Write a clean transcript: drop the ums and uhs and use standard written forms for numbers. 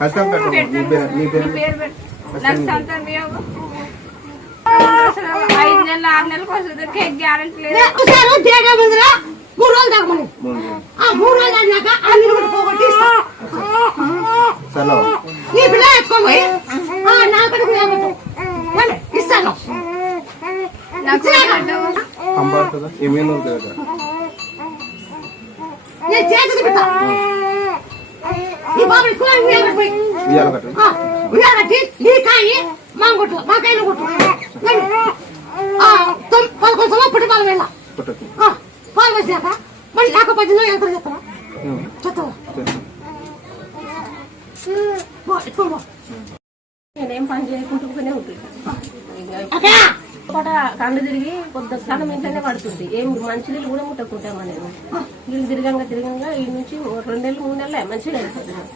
కష్టం పెట్టు నీ పేరు నాకు సంతానం బియ్యం 5 నెలలు 6 నెలలకు వస్తుంది కేక్ గ్యారెంటీ లేదు. 3 రోజులు తాగమని 3 రోజులు అన్నాక అన్ని కూడా పోగొట్టి ఈ పిల్ల ఎత్తుకోబోయి ఇస్తాను నేను చేతికి పెట్టా ఈ బాబు ఉయ్యాలట్టి నీ కాయి మా కొట్టు మా కాయలు కొట్టు 11 సంవత్సరాలు పుట్టి పాలు వెళ్ళ పాలు వచ్చినాక మళ్ళీ లేక 10 ఎంత చెప్తావా చెప్తావా నేనేం పని చేయకుంటూనే ఉంటుంది పూట కళ్ళు తిరిగి కొద్ది స్థలం ఇంట్లోనే పడుతుంది. ఏం మంచి నీళ్ళు కూడా ముట్టకుంటామా నేను నీళ్ళు తిరగంగా ఈ నుంచి 2 నెలలు 3 నెలలే మంచిగా అయిపోతుంది.